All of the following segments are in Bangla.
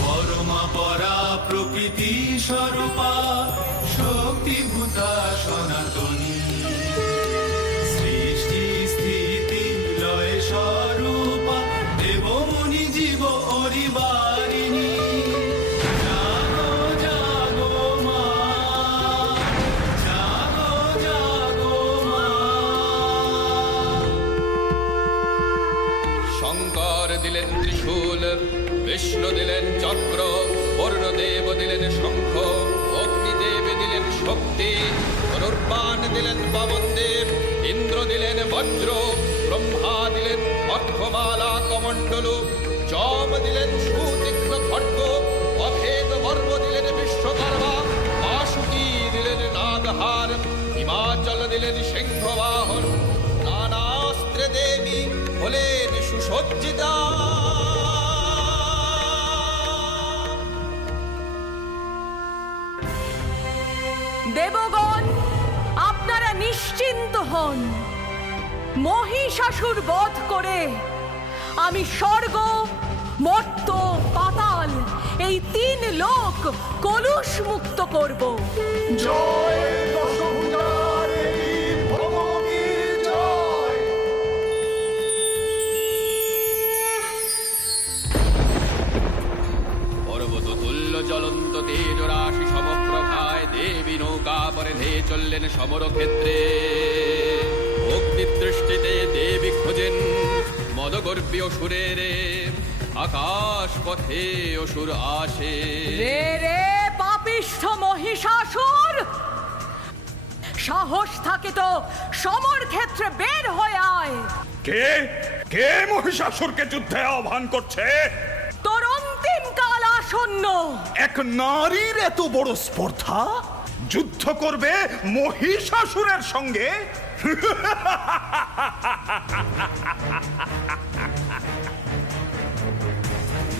পরমা পরা প্রকৃতি স্বরূপা শক্তিভূতা সনাতনী সৃষ্টি স্থিতি লয় স্বরূপা দেবমুনি জীব অরিবারিণী জাগো জাগো মা জাগো জাগো মা। শঙ্কর দিলেন ত্রিশূল, বিষ্ণু দিলেন চক্র, বরুণদেব দিলেন শঙ্খ, অগ্নিদেব দিলেন শক্তি, ধনুর্বাণ দিলেন পবনদেব, ইন্দ্র দিলেন বজ্র, ব্রহ্মা দিলেন অক্ষমালা কমণ্ডলু, যম দিলেন সুতীক্ষ্ণ খড়্গ, অভেদ বর্ম দিলেন বিশ্বকর্মা, বাসুকী দিলেন নাগহার, হিমাচল দিলেন সিংহবাহন, নানাস্ত্রে দেবী হলেন সুসজ্জিতা। দেবগণ, আপনারা নিশ্চিন্ত হন। মহিষাসুর বধ করে আমি স্বর্গ, মর্ত্য, পাতাল এই 3 লোক কলুষ মুক্ত করব। জয় দশভুজা দেবী ভগবতীর জয়। পর্বত তুল্য জ্বলন্ত তেজ রাশি সমপ্রভায় দেবী নৌকা পরে ধেয়ে চললেন সমরক্ষেত্রে। অগ্নিদৃষ্টিতে দেবী খোঁজেন মদগর্বী অসুরের, আকাশ পথে অসুর আসে। রে রে পাপিষ্ঠ মহিষাসুর, সাহস থাকে তো সমর ক্ষেত্রে বের হয়ে আয়। কে কে মহিষাসুরকে যুদ্ধে আহ্বান করছে? তোর অন্তিম কাল আসন্ন। এক নারীর এত বড় স্পর্ধা, যুদ্ধ করবে মহিষাসুরের সঙ্গে?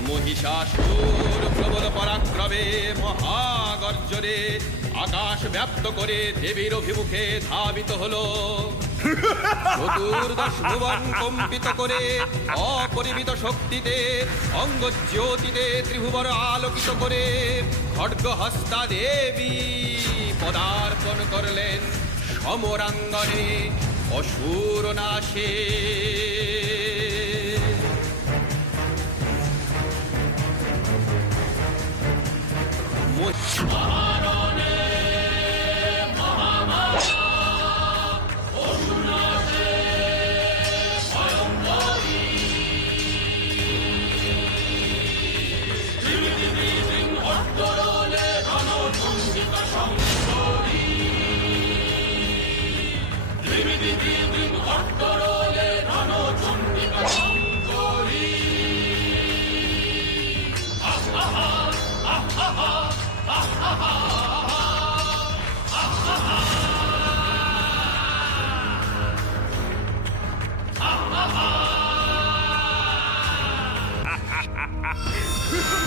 মহিষাসুর প্রবল পরাক্রমে মহাগর্জনে আকাশ ব্যাপ্ত করে দেবীর অভিমুখে ধাবিত হলো। চতুর্দশ ভুবন কম্পিত করে অপরিমিত শক্তিতে অঙ্গ জ্যোতিতে ত্রিভুবন আলোকিত করে খড়্গহস্তা দেবী পদার্পণ করলেন সমরাঙ্গনে অসুর নাশে।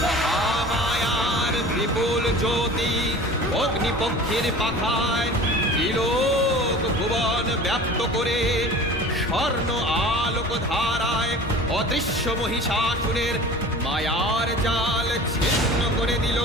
মহামায়ার বিপুল জ্যোতি অগ্নিপক্ষের পাখায় ত্রিলোক ভুবন ব্যাপ্ত করে স্বর্ণ আলোক ধারায় অদৃশ্য মহিষাসুরের মায়ার জাল ছিন্ন করে দিল।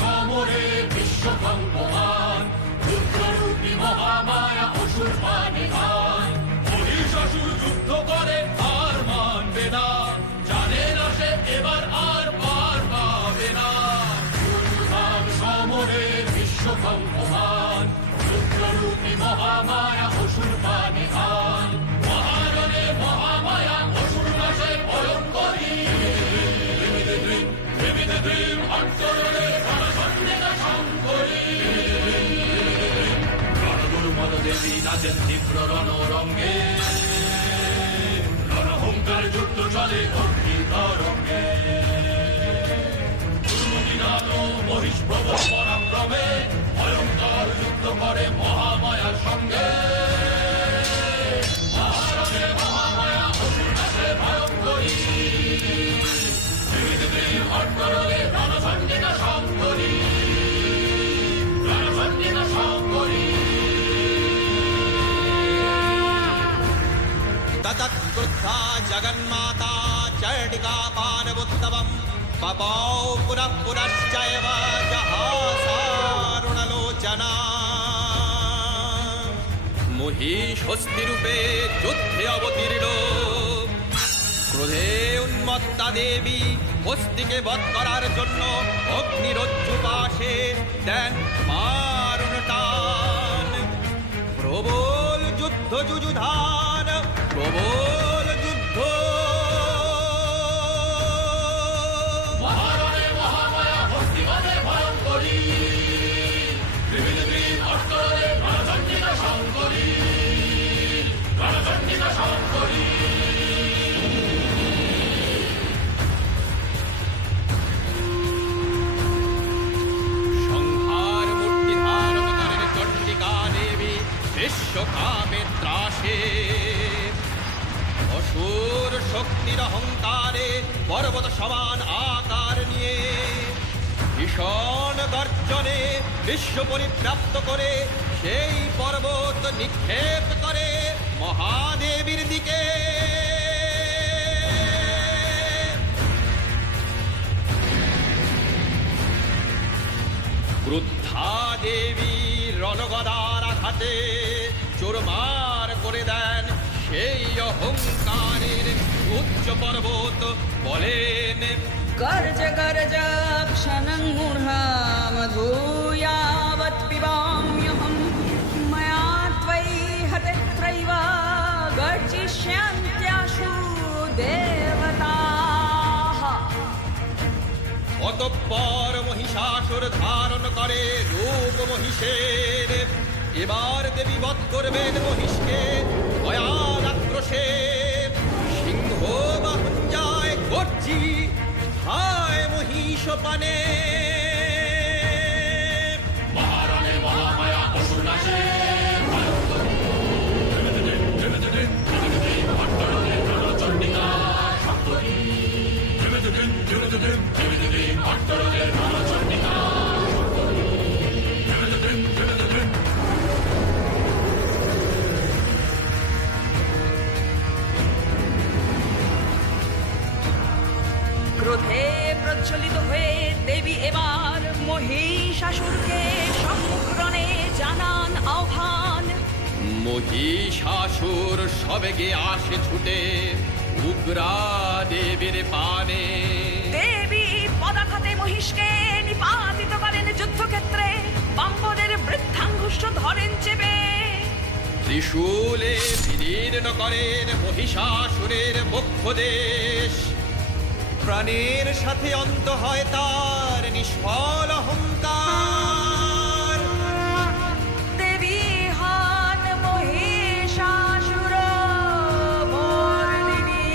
সমরে বিশ্বকম্পমান রুদ্ররূপী মহামায়া অসুর পানে গান। মহিষাসুর যুদ্ধ করে আর মানবে না, জানে না সে এবার আর পার পাবে না। সমরে বিশ্বকম্পমান রুদ্ররূপী মহামায়া অসুর পানে গান। মহারণে মহামায়া অসুর নাশে ভয়ঙ্করী অন্তরণে রণসন্নিকা শঙ্করী। রণগুরু মদদেবী নাচেন তীব্র রণরঙ্গে, রণহুঙ্কার যুদ্ধ চলে অগ্নি তরঙ্গে। মহিষ প্রবল পরাক্রমে ভয়ঙ্কর যুদ্ধ করে মহামায়ার সঙ্গে। মহারণে মহামায়া অসুর নাশে ভয়ঙ্করী অন্তরণে রণসন্নিকা শঙ্করী, রণসন্নিকা শঙ্করী। जगन्माता चण्डिका पार्वोत्तमं पपौ पुनः पुनश्चैव जहासारुणलोचना মহিষস্তিরূপে যুদ্ধে অবতীর্ণ ক্রোধে উন্মত্তা দেবী হস্তিকে বধ করার জন্য অগ্নিরজ্জু পাশে দেন মারণ টান প্রবল যুদ্ধ যুযুধান প্রবল যুদ্ধ মহারণে মহামায়া হস্তিবাদে ভয়ঙ্করী ত্রিবিধি ভট্টরে রণচণ্ডিকা শঙ্করী রণচণ্ডিকা শঙ্করী সংহার মূর্তি ধারণ করেন চণ্ডিকা দেবী বিশ্বকাপে ত্রাসে অসুর শক্তির অহংকারে পর্বত সমান আকার নিয়ে ভীষণ গর্জনে বিশ্ব পরিব্যাপ্ত করে সেই পর্বত নিক্ষেপ করে মহাদেবীর দিকে ক্রুদ্ধা দেবী রণগদার আঘাতে চোরমার করে দেন সেই অহংকারের উচ্চ পর্বত বলেন गर्ज गर्ज क्षणं मूढामधूयावत् पिबाम्यहं मया त्वयि हतेत्रैव गर्जिष्यन्त्याशु देवताः অতঃপর মহিষাসুর ধারণ করে রূপ মহিষের এবার দেবী বধ করবেন মহিষকে ভয়াল আক্রোশে সিংহ বাহন যায় গর্জি হায় মহিষ পানে মহারণে মহামায়া অসুর নাশে ভয়ঙ্করী ত্রিবিধি ভট্টরে রণচণ্ডিকা শঙ্করী ত্রিবিধি ভট্টরে রণচণ্ডিকা ক্রোধে প্রজ্বলিত হয়ে দেবী এবার মহিষাসুরকে সম্মুখরণে জানান আহ্বান মহিষাসুর সবেগে আসে ছুটে উগ্রা দেবীর পানে দেবী পদাঘাতে মহিষকে নিপাতিত করেন যুদ্ধক্ষেত্রে বাম্বদের বৃদ্ধাঙ্গুষ্ঠ ধরেন চেপে ত্রিশূলে বিদীর্ণ করেন মহিষাসুরের বক্ষদেশ প্রাণের সাথে অন্ত হয় তার নিষ্ফল অহংকার দেবী হন মহিষাসুর মর্দিনী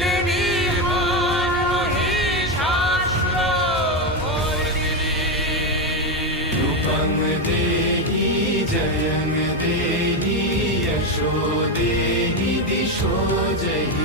দেবী হন মহিষাসুর মর্দিনী रूपं देहि जयं देहि यशो देहि दिशो जहि